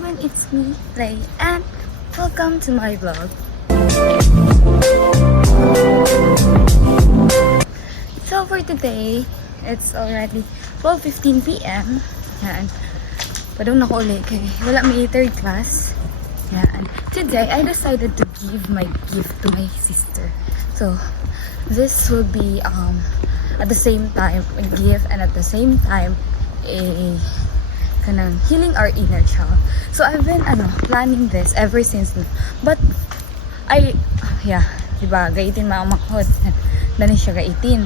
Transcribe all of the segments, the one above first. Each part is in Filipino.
everyone, it's me, Ray, and welcome to my vlog. So for today, it's already 12:15 p.m. Yan. Padung na ko ulit kay wala may third class. Yan. Today, I decided to give my gift to my sister. So, this will be at the same time a gift and at the same time a kanang healing our inner child. So I've been planning this ever since, but diba ga-18 mamakot dani siya ga-18.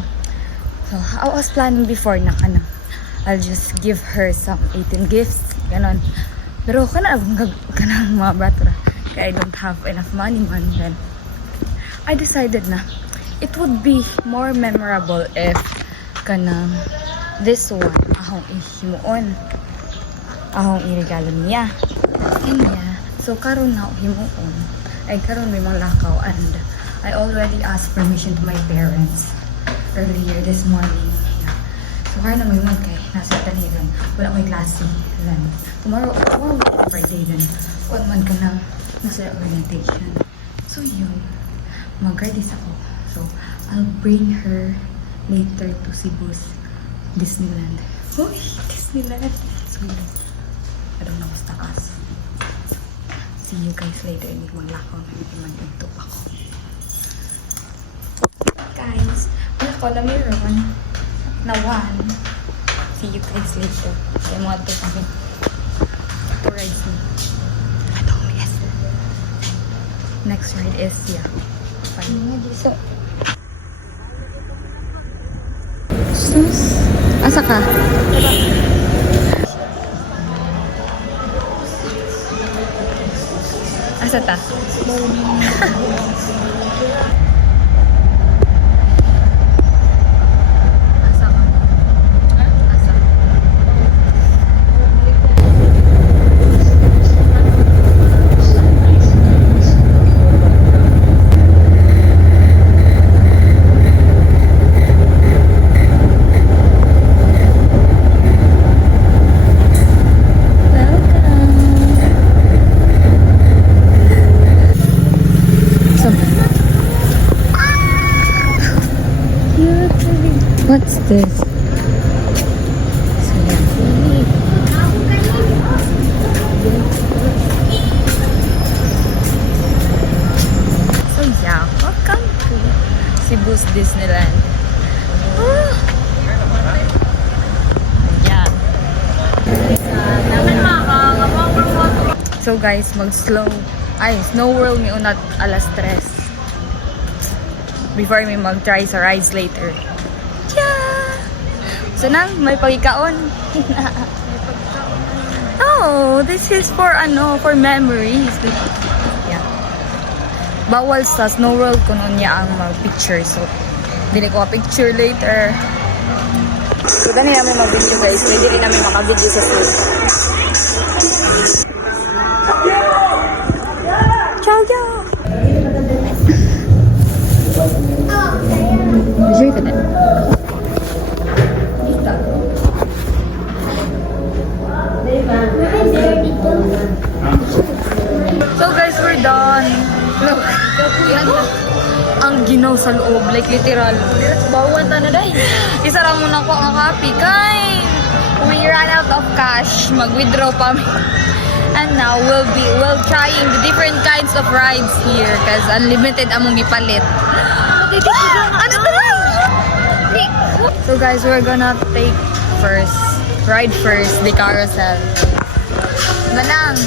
So I was planning before na I'll just give her some 18 gifts ganon, pero kanang mga bata kaya I don't have enough money man. Then I decided na it would be more memorable if kanang this one ahong ihimuon, ahong iregalo niya kanya. So karon na himuon ay karon may mga lakaw, and I already asked permission to my parents earlier this morning. Yeah. So karon na may kay nasa taliran wala may klase. Then tomorrow Friday then one man ka na nasa orientation. So yun, mag-ready ako. So I'll bring her later to Cebu's Disneyland. Uy, Disneyland. Sweet. I don't know what's taas. See you guys later. Hindi ko maglakaw na hindi man yung tupa ko. Guys, malakaw na mayroon na one. See you guys later. Kaya mga ito kami. Ito rides me. Ito yes. Next ride is fine. So, sus. Asa ka? Asa ta? What's this? So yeah, welcome to Cebu's Disneyland. Yeah. So guys, Snow World may unat alas 3. Before may mag-try sa rides later. So nang may pagkaon. Oh, this is for memories. Yeah. Bawal sa Snow World kuno niya ang mag-picture. So dili ko picture later. So dali namin mag-video guys. Pwede rin namin maka-video sa food. Ciao, ciao. Enjoy ka din. So guys, we're done. Look, yan. Ang ginaw sa loob, like literal. Bawan na dahil. Isa lang muna ko ang happy. Kay, we ran out of cash. Mag-withdraw pa. And now, we'll trying the different kinds of rides here. Because unlimited among gipalit. Ano ba? So guys, we're gonna take ride first, the carousel. Ganang.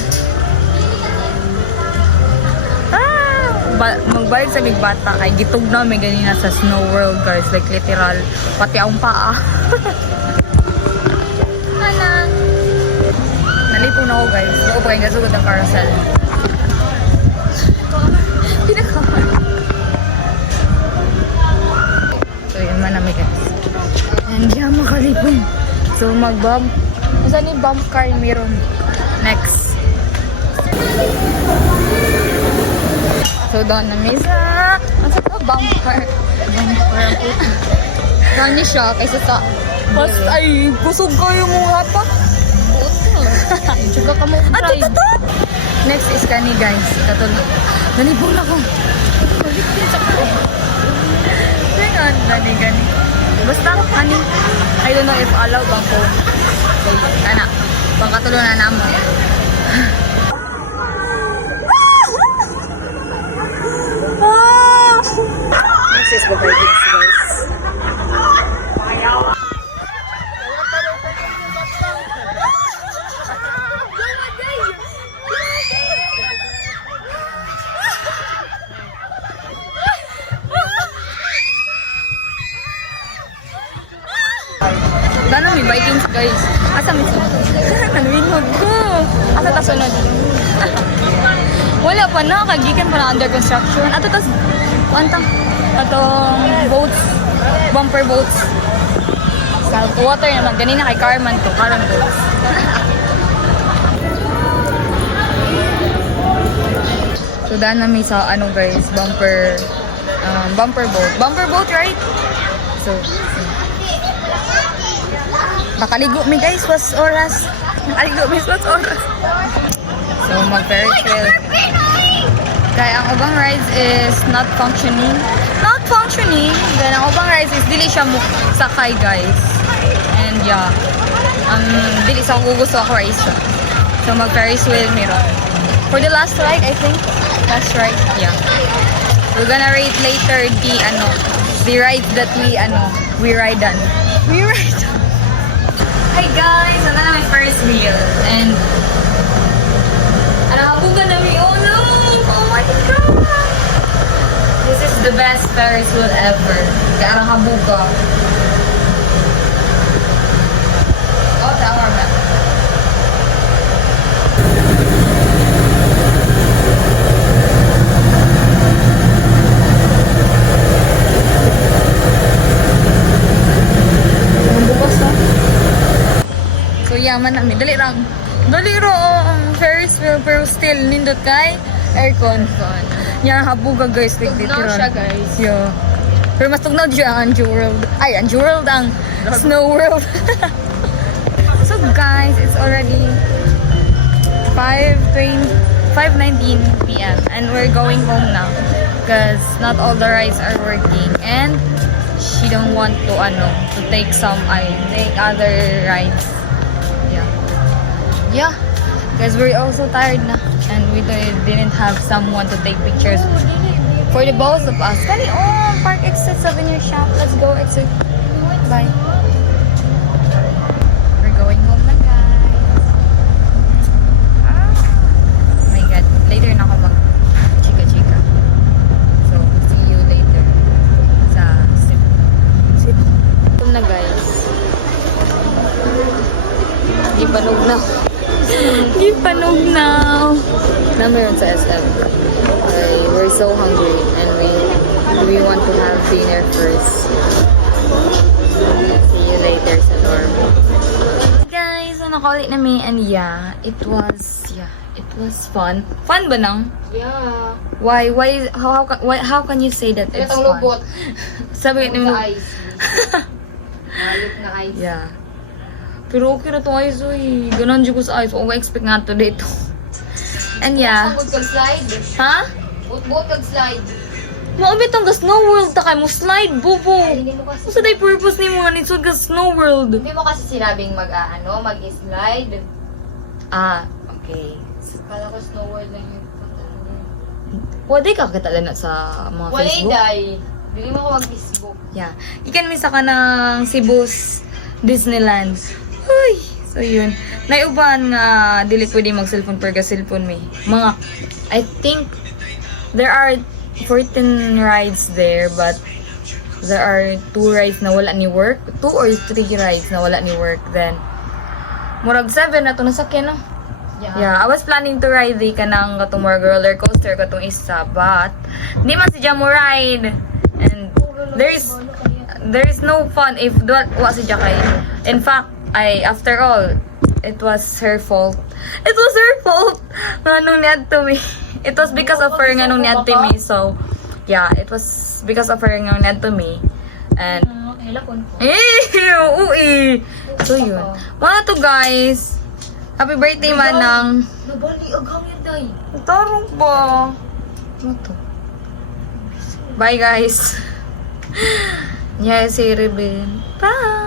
Magbayad sa bigbata ay gitog na may ganina sa Snow World guys, like literal pati ang paa. Ganang. Nalipo na ako guys. Ako pa kayo gasugod ang carousel. Pinakaman. So yun man namin guys. And yan makalipon. So mag-bump. Saan yung bump car meron? Next. So doon na misa. Asa ka bump car? Bump car ang puto. Gani siya kaysa sa... Mas ay, busog kayo mo nga pa. Puto. Tsaka ka mo Ato, ride. tato! Next is kani guys. Katulad. Nalibong na ko. Ngayon, gani. Basta, kani. I don't know if allow bang po. Kana. Pangkatulo na namo. This is what I guys. Gano'n may biking guys. Asa may sunod? Nanuinod ko. Asa ta sunod? Wala pa na. Kagikan pa na under construction. Ato tas, wantang, atong boats. Bumper boats. Salt water naman. Ganina kay Carman to. Karon boats. So, daan namin sa ano guys, bumper boat. Bumper boat, right? So, nakaligo mi guys, was oras. Nakaligo mi was oras. So, mag-Ferris wheel. Kaya ang ubang rides is not functioning. Not functioning. Then, ang ubang rides is dili siya mo sakay guys. And yeah, dili sa gusto ako rides. So, mag-Ferris wheel mi ron. For the last ride, I think. Last ride, yeah. We're gonna rate later the rides that we ride on. We ride on. Hi guys! Ano na my first wheel. And, buka na mi. Oh no! Oh my God! This is the best Ferris wheel ever. Kaya ang habuka. Oh, tower ba? So, yaman namin. Dali lang. Ferris wheel, pero still, nindot kay aircon. Yan, habuga guys. Tugnaw siya, guys. Yeah. Pero mas tugnaw siya ang Anju World. Ay, Anju World ang Snow World. So guys, it's already 5:19 p.m. and we're going home now because not all the rides are working and she don't want to take other rides. Yeah, because we're also tired na and we didn't have someone to take pictures for the both of us. Kani, park exit souvenir shop. Let's go exit. Bye. We're going home na guys. My God, later na ako mag chika-chika. So, see you later sa sip. Home na guys. Ipanog na. Ipanog na. Naman yun sa SM. We're so hungry and we want to have dinner first. See you later sa dorm. Guys, so nakaulit namin and it was fun. Fun ba nang? Yeah. Why how can you say that it's Itong fun? lubot. Sabi Itong mo sa ice. Malot na ice. yeah. Pero okay na to ice oy. Ganon dyan ko sa ice. Huwag expect nga to dito. And yeah. Bot kag slide. Ha? Bot kag slide. Maubit ang Snow World ta kay mo slide, bubo. Ay, hindi mo kasi. Sa day purpose ni mo nga nitsod ka Snow World. Hindi mo kasi sinabing mag-slide. Ah, okay. Kala ko Snow World lang yung punta doon. Wala ka kitala na sa mga Wala Facebook. day. Bili mo ko mag-Facebook. Yeah. Ikan misa ka ng Cebu's Disneyland. Uy! So yun. Naiuban nga dili pwede mag-cellphone per cellphone may. Mga, I think, there are 14 rides there but there are 2 rides na wala ni work. 2 or 3 rides na wala ni work. Then, murag 7 na ito nasakyan no? Yeah, I was planning to ride the kanang katong more roller coaster katong isa but di man si Jamo ride and there is no fun if wa si Jakay. In fact, after all, it was her fault. It was her fault. Nganong niad to me. It was because of her nganong niad to me. So, yeah, it was because of her nganong niad to me. And Hilapon ko. uwi. So yun. Mga to guys. Happy birthday, Manang. Nabali, aghang yun, day. Tarong po. Ano to? Bye, guys. Yes, si Ruben. Bye.